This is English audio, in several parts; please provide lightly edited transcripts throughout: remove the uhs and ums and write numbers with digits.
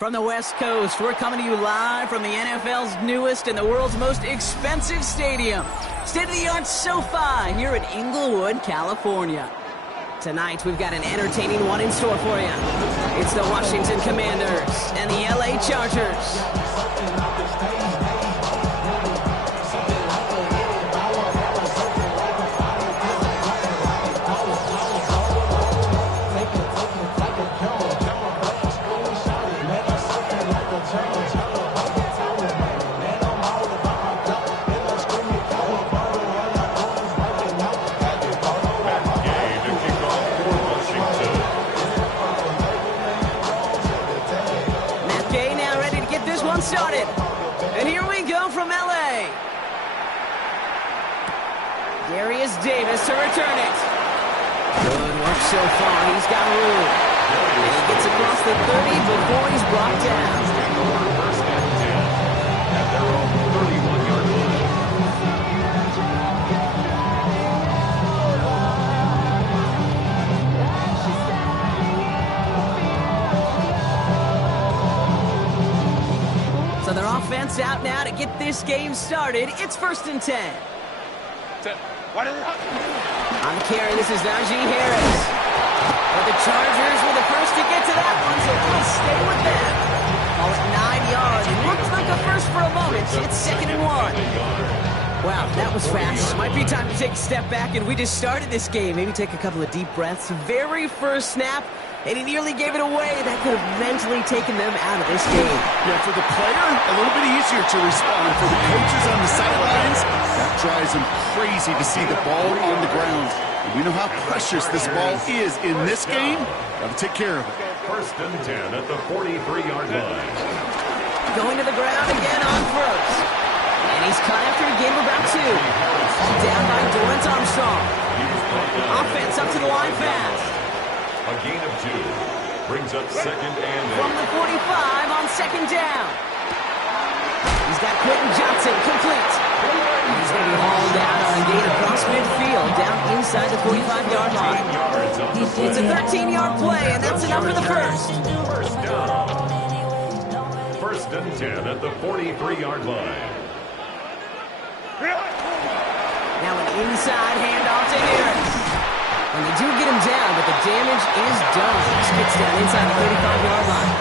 From the West Coast, we're coming to you live from the NFL's newest and the world's most expensive stadium. State-of-the-art SoFi here in Inglewood, California. Tonight, we've got an entertaining one in store for you. It's the Washington Commanders and the LA Chargers. Started. And here we go from LA. Darius Davis to return it. Good work so far. He's got room. And he gets across the 30 before he's brought down. First and 10 at their own 31-yard line. So their offense out now to get this game started. It's 1st and 10. On the carry, this is Najee Harris. But the Chargers were the first to get to that one, so we'll stay with them. Call it 9 yards. It looks like a first for a moment. It's 2nd and 1. Wow, that was fast. Might be time to take a step back, and we just started this game. Maybe take a couple of deep breaths. Very first snap. And he nearly gave it away. That could have mentally taken them out of this game. Yeah, for the player, a little bit easier to respond. For the coaches on the sidelines, that drives them crazy to see the ball on the ground. And we know how precious this ball is in this game. Got to take care of it. 1st and 10 at the 43-yard line. Going to the ground again on first. And he's cut after a game of about 2. All down by Dorrance Armstrong. Offense up to the line fast. A gain of 2 brings up 2nd and 8. From the 45 on 2nd down. He's got Quentin Johnson complete. He's going to be hauled down on a gain across midfield, down inside the 45-yard line. It's a 13-yard play, and that's enough for the first. First down. 1st and 10 at the 43-yard line. Now an inside handoff to Harris. And they do get him down, but the damage is done. He gets down inside the 35-yard line.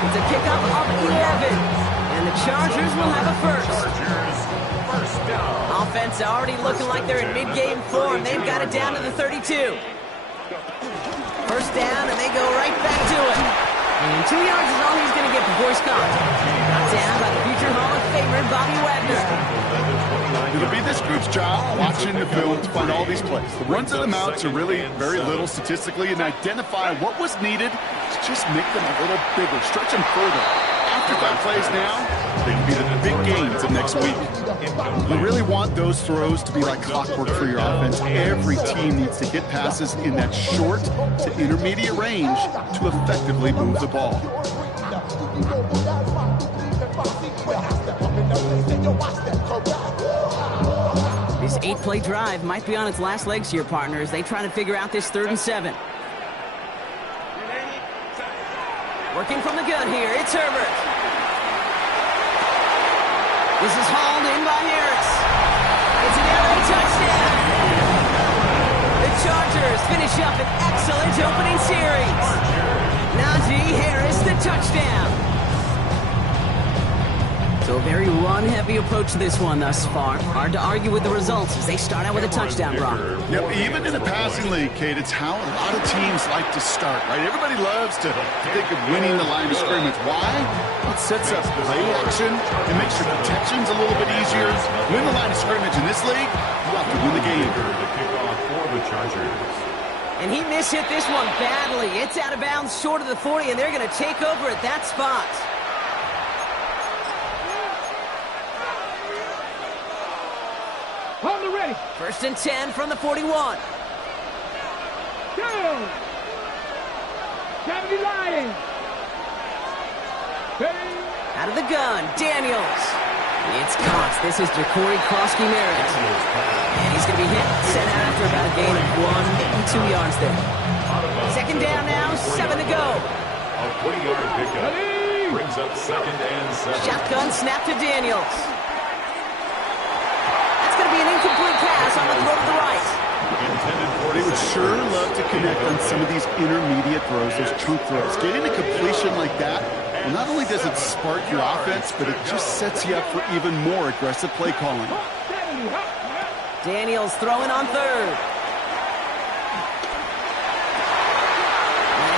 It's a kickoff of 11. And the Chargers will have a first. First down. Offense already looking like they're in mid-game form. They've got it down to the 32. First down, and they go right back to it. And 2 yards is all he's going to get before he's caught. Got down by the future Hall of Famer, Bobby Wagner. It'll be this group's job watching the film to find all these plays. The runs and the mounts are really very little statistically, and identify what was needed to just make them a little bigger, stretch them further. After 5 plays now, they can be the big games of next week. You really want those throws to be like clockwork for your offense. Every team needs to hit passes in that short to intermediate range to effectively move the ball. This 8-play drive might be on its last legs here, partners. They try to figure out this 3rd and 7. Working from the gun here, it's Herbert. This is hauled in by Harris. It's an LA touchdown. The Chargers finish up an excellent opening series. Najee Harris, the touchdown. So a very run-heavy approach to this one thus far. Hard to argue with the results as they start out with a touchdown, Brock. Yep, even in the passing league, Kate, it's how a lot of teams like to start, right? Everybody loves to think of winning the line of scrimmage. Why? It sets up play action. It makes your protections a little bit easier. Win the line of scrimmage in this league, you have to win the game. The kickoff for the Chargers. And he mishit this one badly. It's out of bounds short of the 40, and they're going to take over at that spot. On the ready. 1st and 10 from the 41. Down. 70 line. Hey. Out of the gun, Daniels. It's caught. This is Jacory Krosky-Merritt. And he's going to be hit, sent out after about a gain of 2 yards there. 2nd down now, 7 to go. A 20-yard pickup. Brings up 2nd and 7. Shotgun snap to Daniels. That's going to be an incomplete pass on the throw to the right. They would sure love to connect on some of these intermediate throws, those chunk throws. Getting a completion like that, well, not only does it spark your offense, but it just sets you up for even more aggressive play calling. Daniels throwing on 3rd.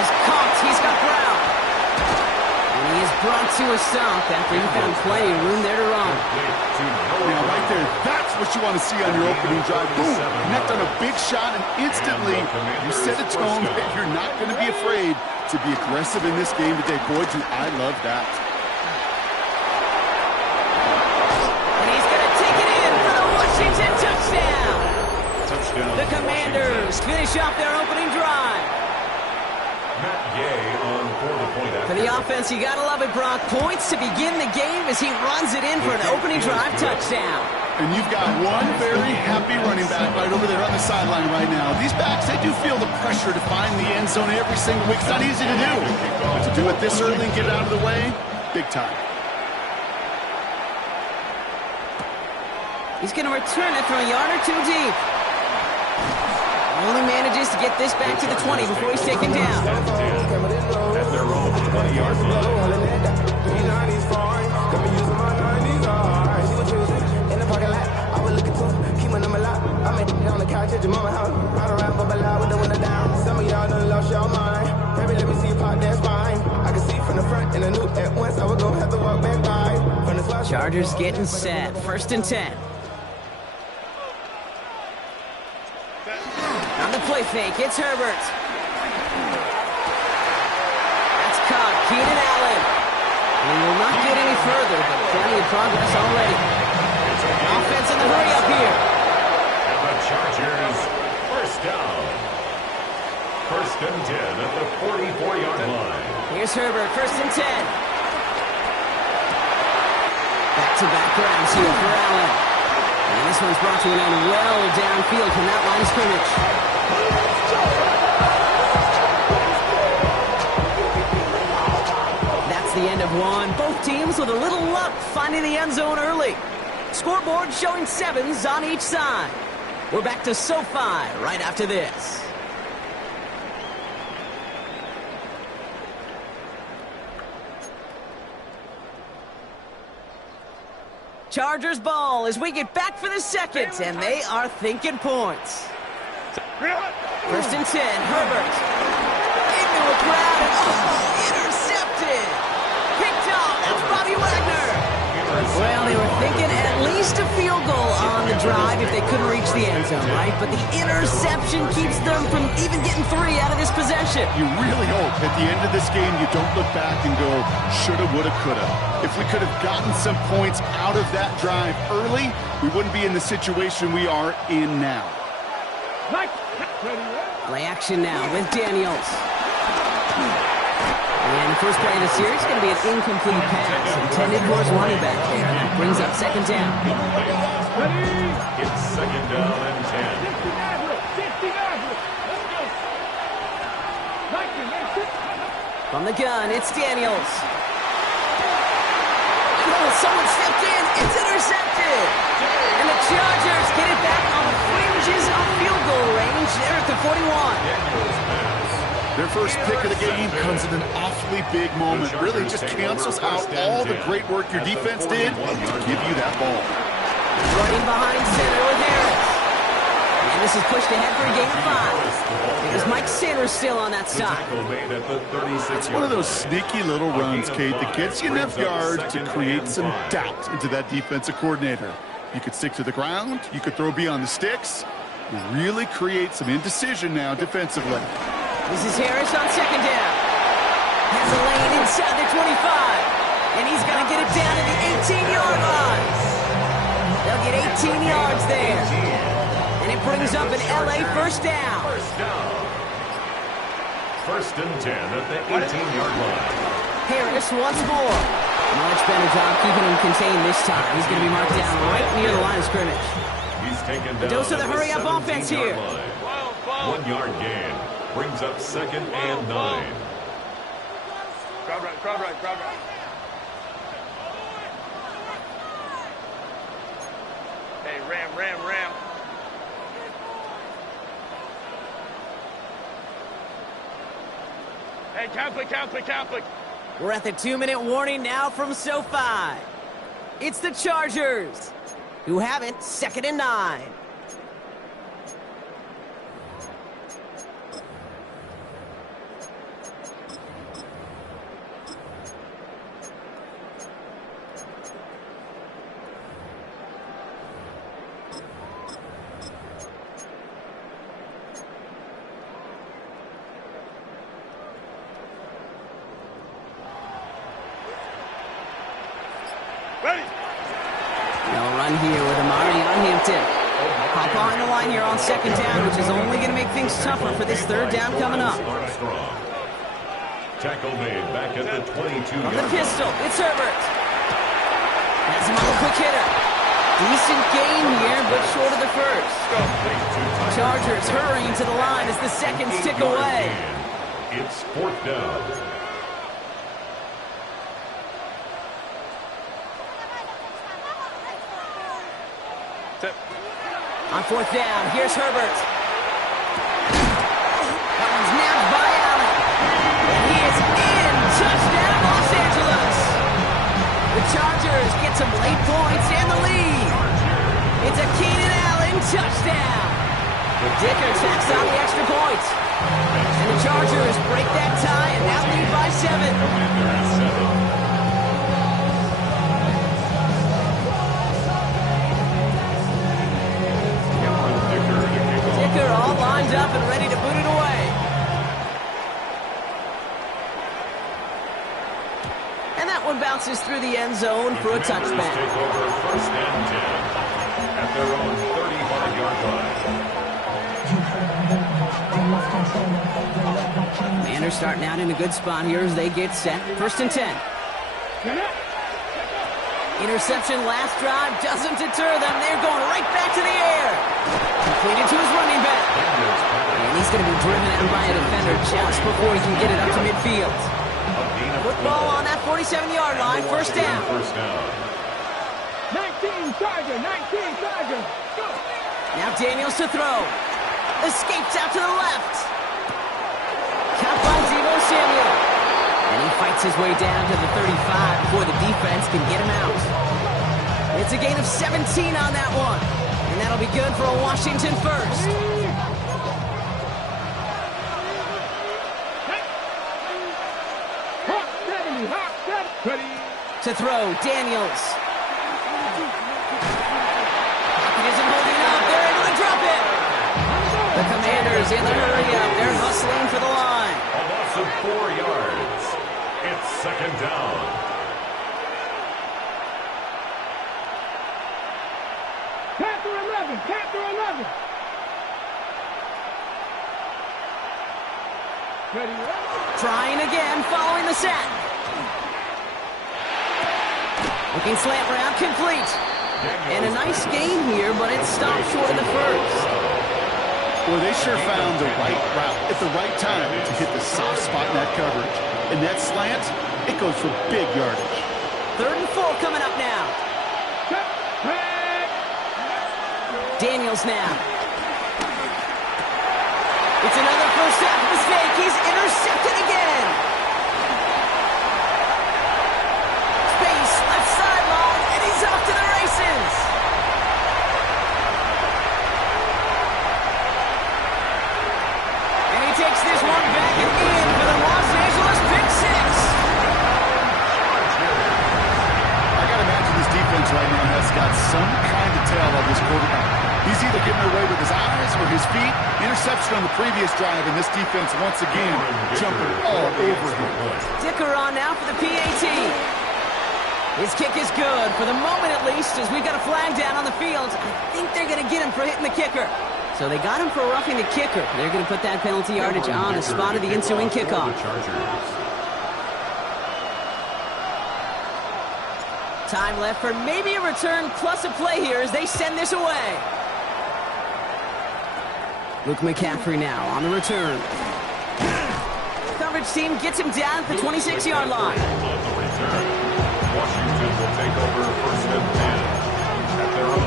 He's caught. He's got ground. And he is brought to a stop after he found plenty of room there to run. Now, right there, that's what you want to see on your opening drive. Boom! Connect on a big shot, and instantly you set a tone that you're not going to be afraid to be aggressive in this game today. Boy, do I love that. And he's going to take it in for the Washington touchdown. The Commanders finish off their opening drive. For the offense, you got to love it, Brock. Points to begin the game as he runs it in for an opening drive touchdown. And you've got one very happy running back right over there on the sideline right now. These backs, they do feel the pressure to find the end zone every single week. It's not easy to do. But to do it this early and get it out of the way, big time. He's going to return it from a yard or two deep. Only manages to get this back to the 20 before he's taken down. At their own 20-yard line. Chargers getting set. 1st and 10. On the play fake, it's Herbert. That's caught. Keenan Allen. He will not get any further, but plenty of progress already. Offense in the hurry up here. And the Chargers, 1st down. 1st and 10 at the 44-yard line. Here's Herbert, 1st and 10. Back-to-back grabs here for Allen. And this one's brought to an end well downfield from that line of scrimmage. That's the end of one. Both teams with a little luck finding the end zone early. Scoreboard showing 7s on each side. We're back to SoFi right after this. Chargers ball as we get back for the 2nd, and they are thinking points. 1st and 10, Herbert. Into a crowd, and intercepted. Picked off, that's Bobby Wagner. Well, they were thinking at least a field goal on the drive if they couldn't reach the end zone, right? But the interception keeps them from even getting 3 out of this possession. You really hope at the end of this game you don't look back and go, shoulda, woulda, coulda. If we could have gotten some points out of that drive early, we wouldn't be in the situation we are in now. Play action now with Daniels. And the first play of the series is going to be an incomplete pass intended for his running back there. And that brings up 2nd down. It's 2nd down and 10. From the gun, it's Daniels. Oh, someone stepped in. It's intercepted. And the Chargers get it back on the fringes of field goal range. They're at the 41. Their first pick of the game comes at an awfully big moment. Really just cancels out all the great work your defense did to give you that ball. Running behind center with Harris. And this is pushed ahead for a gain of 5. There's Mike Sanders still on that side. It's one of those sneaky little runs, Kate, that gets you enough yards to create some doubt into that defensive coordinator. You could stick to the ground. You could throw beyond the sticks. You really create some indecision now defensively. This is Harris on 2nd down. Has a lane inside the 25. And he's going to get it down to the 18-yard line. They'll get 18 yards there. And it brings up an LA 1st down. 1st and 10 at the 18-yard line. Harris once more. Much better job keeping him contained this time. He's going to be marked down right near the line of scrimmage. He's taken down. Dose of the hurry-up offense here. 1 yard gain. Brings up 2nd and 9. Crowd right. Hey, Ram. Hey, Catholic. We're at the 2-minute warning now from SoFi. It's the Chargers, who have it 2nd and 9. Ready? They'll run here with Amari on Hampton. Hop on the line here on 2nd down, which is only going to make things tougher for this 3rd down coming up. Tackle made back at the 22. From the pistol, it's Herbert. Has him on a quick hitter. Decent gain here, but short of the first. Chargers hurrying to the line as the seconds tick away. It's 4th down. On 4th down, here's Herbert. That one's nabbed by Allen. And he is in. Touchdown, Los Angeles. The Chargers get some late points and the lead. It's a Keenan Allen touchdown. Dicker tacks on the extra point. And the Chargers break that tie and now lead by 7. All lined up and ready to boot it away. And that one bounces through the end zone for a touchback. Take over 1st and 10 at their own 35-yard line. Commanders starting out in a good spot here as they get set. 1st and 10. Interception last drive doesn't deter them. They're going right back to the air. Completed to his running back. And he's going to be driven out by a defender just before he can get it up to midfield. Football on that 47-yard line. 1st down. 19 Charger. Go. Now Daniels to throw. Escapes out to the left. Caught by Deebo Samuel. And he fights his way down to the 35 before the defense can get him out. It's a gain of 17 on that one. And that'll be good for a Washington first. To throw, Daniels. He isn't holding up. They're able to drop it. The Commanders in the hurry up. They're hustling for the line. A loss of 4 yards. It's 2nd down. Capture 11. Ready? Trying again, following the sack. Looking slant route, complete. And a nice gain here, but it stopped short of the first. Well, they sure found the right route at the right time to hit the soft spot in that coverage. And that slant, it goes for big yardage. 3rd and 4 coming up now. Daniels now. It's another first half mistake. He's intercepted again. Space, left sideline, and he's off to the races. And he takes this one back and in for the Los Angeles pick 6. I got to imagine this defense right now has got some kind of tell of this quarterback. He's either getting away with his eyes or his feet. Interception on the previous drive, and this defense once again jumping all over him. Dicker on now for the PAT. His kick is good, for the moment at least, as we've got a flag down on the field. I think they're going to get him for hitting the kicker. So they got him for roughing the kicker. They're going to put that penalty yardage on the spot of the ensuing kickoff. Time left for maybe a return plus a play here as they send this away. Luke McCaffrey now on the return. Coverage team gets him down at the 26-yard line. On the return, Washington will take over 1st and 10 at their own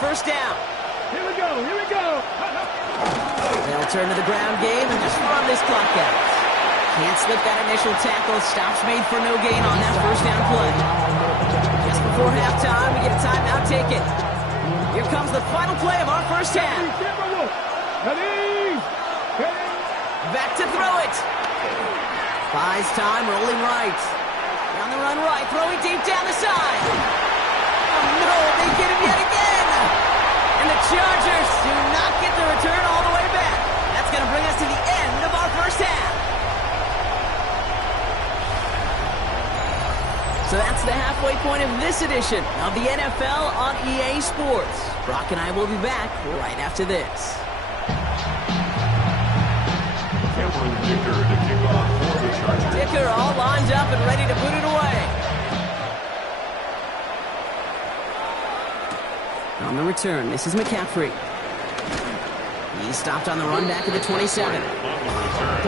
first down. Here we go, here we go. They'll turn to the ground game and just run this clock out. Can't slip that initial tackle. Stops made for no gain on that first down play. Just before halftime, we get a timeout taken. Here comes the final play of our first half. Back to throw it. Buys time, rolling right. On the run right, throwing deep down the side. Oh no, they get him yet again. And the Chargers do not get the return all the way back. That's going to bring us to the end of our first half. So that's the halfway point of this edition of the NFL on EA Sports. Brock and I will be back right after this. Dicker to kick off for the Chargers. Dicker all lined up and ready to boot it away. On the return, this is McCaffrey. He stopped on the run back at the 27. On the return,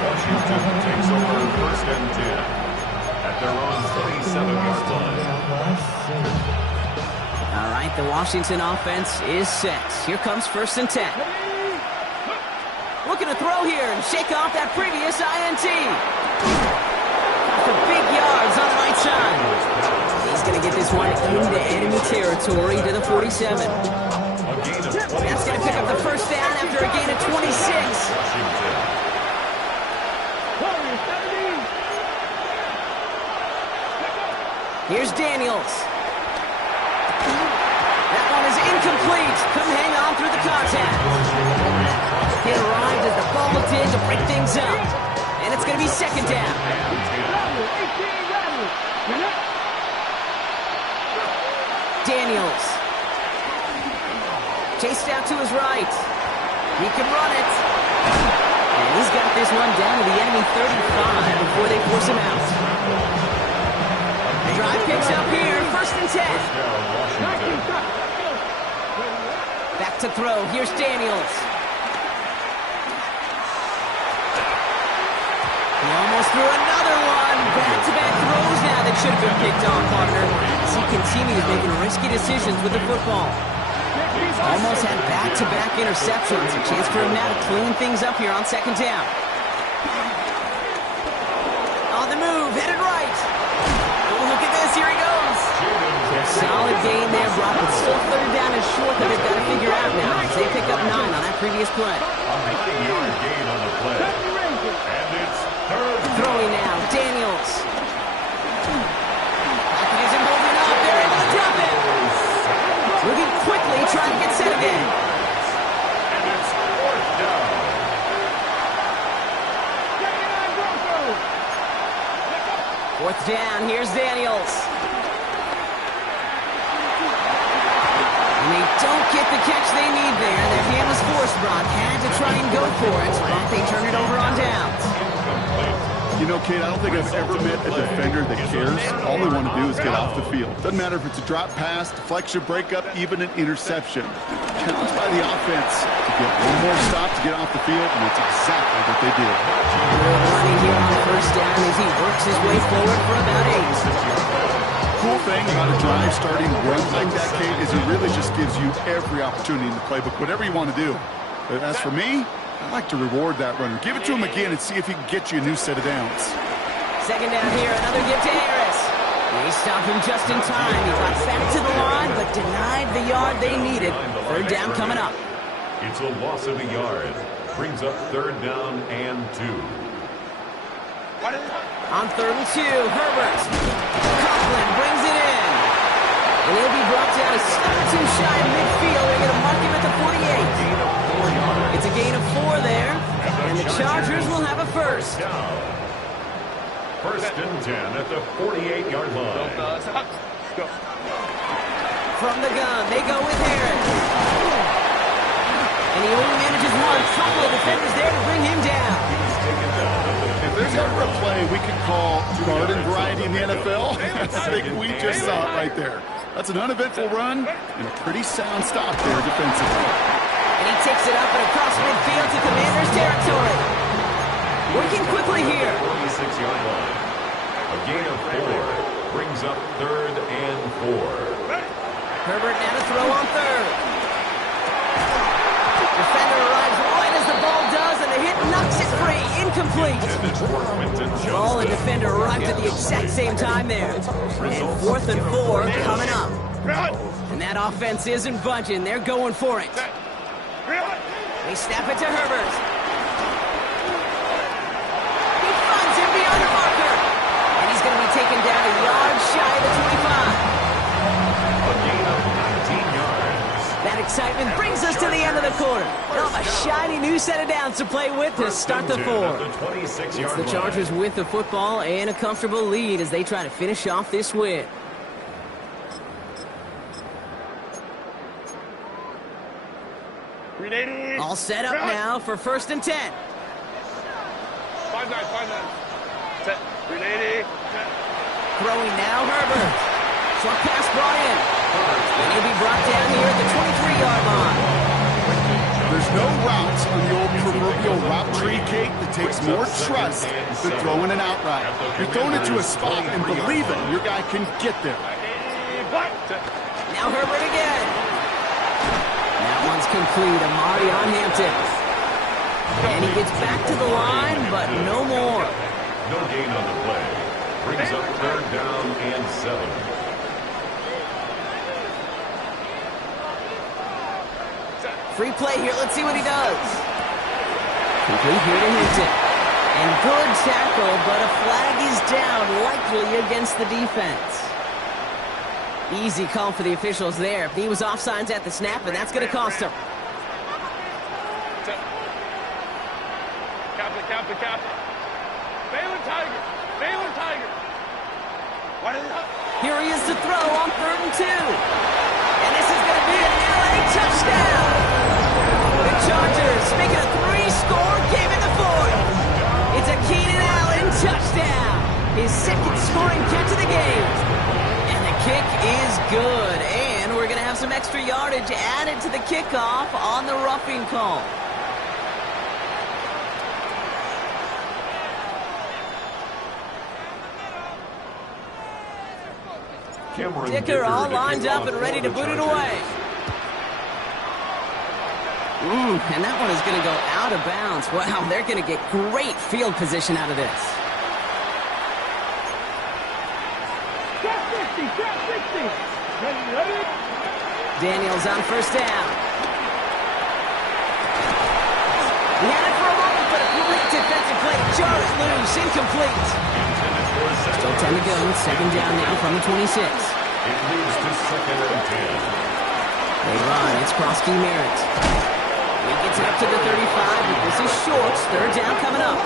Washington takes over first and 10 at their own 27-yard line. All right, the Washington offense is set. Here comes first and 10. Looking to throw here and shake off that previous INT. For big yards on the right side. He's going to get this one into enemy territory to the 47. That's going to pick up the first down after a gain of 26. Here's Daniels. That one is incomplete. Couldn't hang on through the contact. He arrived as the ball did to break things up. And it's going to be second down. Daniels. Chased out to his right. He can run it. And he's got this one down to the enemy 35 before they force him out. The drive picks up here. First and 10. Back to throw. Here's Daniels. He almost threw another one. Back-to-back throws now that should have been picked off, partner. As he continues making risky decisions with the football. Almost had back-to-back interceptions. A chance for him now to clean things up here on second down. On the move, headed right. Oh, look at this. Here he goes. Solid gain there, Brock. But still third down and short that they've got to figure out now as they pick up 9 on that previous play. A 9-yard gain on the play. And it's third. Throwing now, Daniels. Package isn't holding up. They're able to drop it. Moving quickly, trying to get set again. And it's fourth down. Fourth down, here's Daniels. And they don't get the catch they need there. Their hand was forced, Brock. Had to try and go for it, but they turn it over on downs. You know, Kate, I don't think I've ever met a defender that cares. All they want to do is get off the field. Doesn't matter if it's a drop pass, deflection, breakup, even an interception. Challenged by the offense to get one more stop to get off the field, and that's exactly what they did. Good running here on the first down as he works his way forward for about 8. Cool thing about a drive starting run like that, Kate, is it really just gives you every opportunity in the playbook, whatever you want to do. But as for me, I like to reward that runner. Give it to him again and see if he can get you a new set of downs. Second down here, another give to Harris. They stopped him just in time. He got back to the line, but denied the yard they needed. Third down coming up. It's a loss of a yard. Brings up third down and 2. On third and 2, Herbert. Coughlin brings it in. And he'll be brought down a step or two shy of midfield. They're going to mark him at the 48. It's a gain of 4 there, and the Chargers will have a first. First and 10 at the 48-yard line. From the gun, they go with Harris. And he only manages one. Couple of defenders there to bring him down. If there's ever a play we could call garden variety in the NFL, I think we just saw it right there. That's an uneventful run and a pretty sound stop there defensively. And he takes it up and across midfield to Commander's territory. Working quickly here. 46-yard line. A gain of 4 brings up third and 4. Herbert now to throw on third. Defender arrives right as the ball does, and the hit knocks it free. Incomplete. Ball and defender arrived at the exact same time there. And 4th and 4 coming up. And that offense isn't budging. They're going for it. They snap it to Herbert. He finds him beyond the marker. And he's going to be taken down a yard shy of the 25. That excitement brings us to the end of the quarter. Now a shiny new set of downs to play with to start the 4. It's the Chargers with the football and a comfortable lead as they try to finish off this win. All set up now for 1st and 10. 5-9. Set. 380. Throwing now, Herbert. Short pass brought in. And he'll be brought down here at the 23-yard line. There's no route on the old proverbial route tree, Kate, that takes more trust than throwing an out route. You're throwing it to a spot and believing your guy can get there. Now Herbert again. That one's complete. Amari on Hampton. And he gets back to the line, but no more. No gain on the play. Brings up 3rd down and 7. Free play here. Let's see what he does. Complete here to Hampton. And good tackle, but a flag is down, likely against the defense. Easy call for the officials there. He was offsides at the snap, and that's going to cost him. Captain. Baylor Tiger. Here he is to throw on 3rd and 2. And this is going to be an LA touchdown. The Chargers making a 3-score game in the 4th. It's a Keenan Allen touchdown. His 2nd scoring catch of the game. And the kick is good. And we're going to have some extra yardage added to the kickoff on the roughing call. Dicker all lined up and ready to boot it away. And that one is going to go out of bounds. Wow, they're going to get great field position out of this. Drop 60. Ready. Daniels on 1st down. He had it for a moment, but a great defensive play to jar it loose. Incomplete. Still 10 to go. 2nd down now from the 26. It moves to 2nd and 10. They run. It's Krosky Merritt. He gets it up to the 35, but this is short. 3rd down coming up.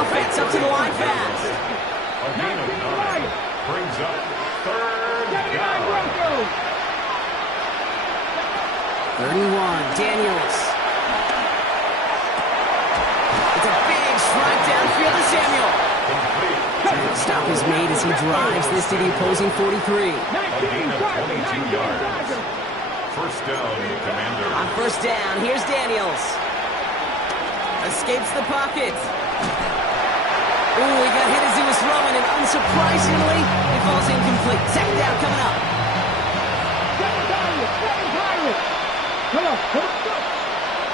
Offense up to the line fast. A gain of 9 brings up 3rd down. 31, Daniels. It's a big strike downfield to Samuel. Stop is made as he drives this to the opposing 43. A gain of 22 yards. 1st down, Commander. On 1st down, here's Daniels. Escapes the pocket. Ooh, he got hit as he was throwing, and unsurprisingly, he falls incomplete. 2nd down coming up.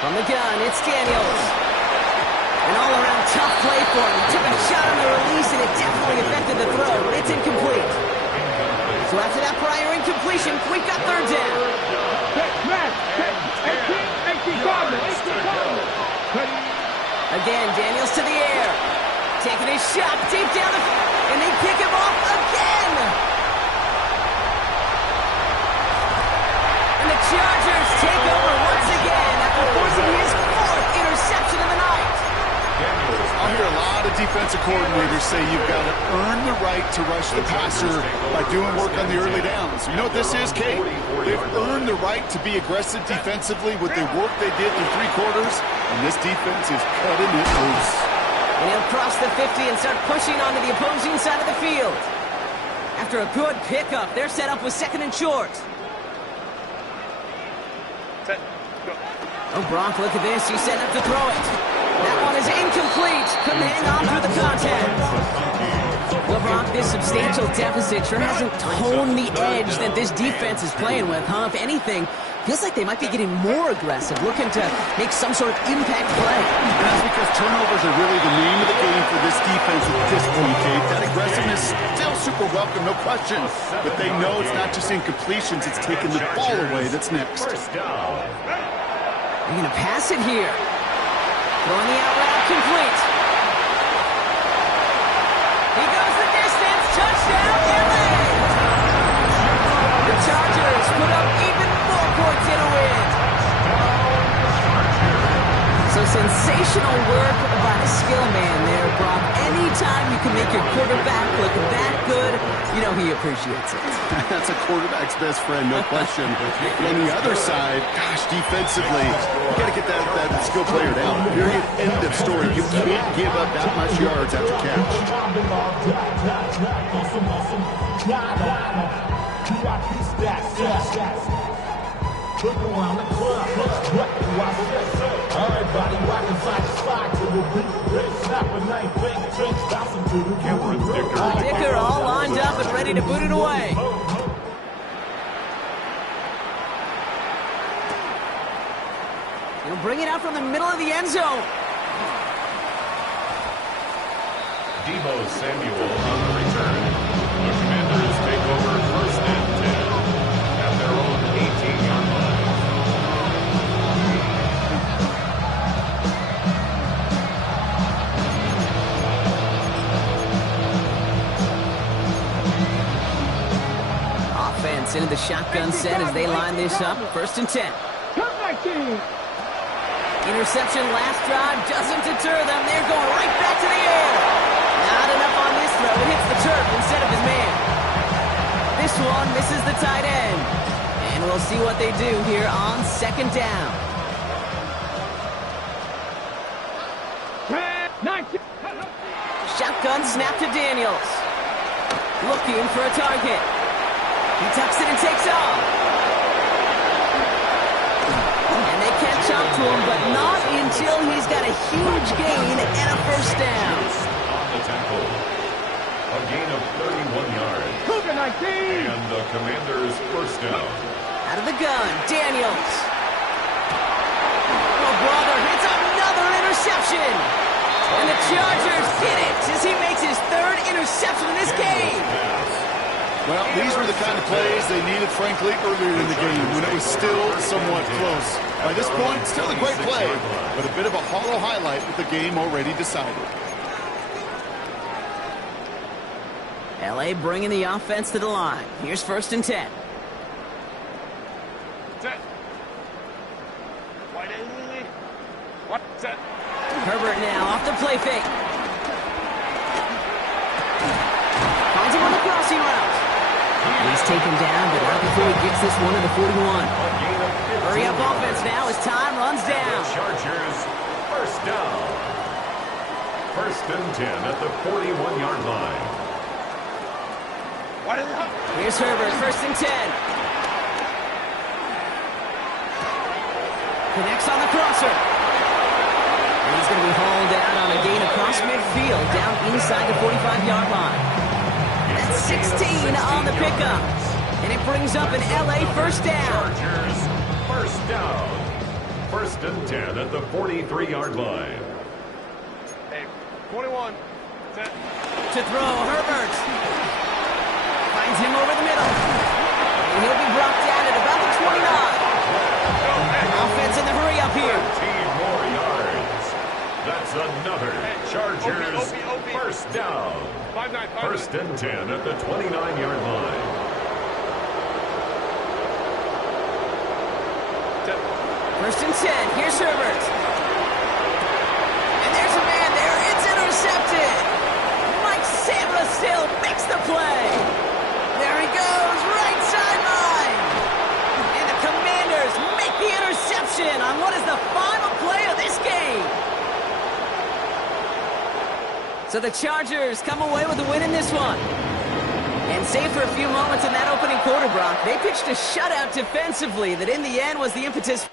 From the gun, it's Daniels. An all-around tough play for him. He took a shot on the release, and it definitely affected the throw, but it's incomplete. So after that prior incompletion, we've got 3rd down. Again, Daniels to the air. Taking his shot deep down the and they pick him off again. And the Chargers take over once again after forcing his 4th interception of the night. I'll hear a lot of defensive coordinators say you've got to earn the right to rush the passer by doing work on the early downs. You know what this is, Kate? They've earned the right to be aggressive defensively with the work they did through 3 quarters, and this defense is cutting it loose. And he'll cross the 50 and start pushing onto the opposing side of the field. After a good pickup, they're set up with 2nd and short. Set. Go. Oh, Brock, look at this. He's set up to throw it. That one is incomplete. Couldn't hang on through the contact. LeBron this substantial deficit sure hasn't toned the edge that this defense is playing with, huh? If anything, feels like they might be getting more aggressive, looking to make some sort of impact play. And that's because turnovers are really the name of the game for this defense at this point, Kate. That aggressiveness still super welcome, no question. But they know it's not just incompletions, it's taking the ball away that's next. They're going to pass it here. Throwing the out route complete. He goes the distance. Touchdown, LA! The Chargers put up even more points in a win. So sensational work by the skill man there, Brock. Anytime you can make your quarterback look that good, you know he appreciates it. That's a quarterback's best friend, no question. But on the other side, gosh, defensively, you got to get that skill player down. Period. End of story. You can't give up that much yards after catch. Look around the club, what do I say? Everybody rockin' side to side to the beat. Snapping night, big drinks, bouncing to the camera. Dicker all lined up and ready to boot it away. He'll bring it out from the middle of the end zone. Debo Samuel on the return. The Commanders take over first and 10 at their own 18-yard line. Offense into the shotgun set as they line this up. First and 10. Interception last drive doesn't deter them. They're going right back to the air. Not enough on this throw. It hits the turf instead of his man. This one misses the tight end. And we'll see what they do here on second down. Shotgun snap to Daniels. Looking for a target. He tucks it and takes off. And they catch up to him, but not until he's got a huge gain and a first down. On the tackle. A gain of 31 yards. And the Commanders' first down. Out of the gun, Daniels. Oh, brother, it's another interception. And the Chargers get it as he makes his third interception in this game. Well, these were the kind of plays they needed, frankly, earlier in the game when it was still somewhat close. By this point, still a great play, but a bit of a hollow highlight with the game already decided. LA bringing the offense to the line. Here's first and 10. Set. What? Set. Herbert now off the play fake. Finds him on the crossing route. He's taken down, but not before he gets this one to the 41. Hurry up offense now as time runs down. Chargers, first down. First and 10 at the 41-yard line. Here's Herbert, first and 10. Connects on the crosser. And he's going to be hauled out on a gain across midfield, down inside the 45-yard line. That's 16 on the pickup. And it brings up an LA first down. Chargers, first down. First and 10 at the 43-yard line. Hey, 21. Set. To throw, Herbert. Finds him over the middle. And he'll be brought down at about the 29. Offense in the hurry up here. 13 more yards. That's another Chargers first down. First and 10 at the 29-yard line. First and 10. Here's Herbert. And there's a man there. It's intercepted. Mike Samuel makes the play. There he goes. Right sideline. And the Commanders make the interception on what is the final play of this game. So the Chargers come away with a win in this one. And save for a few moments in that opening quarter, Brock, they pitched a shutout defensively that in the end was the impetus.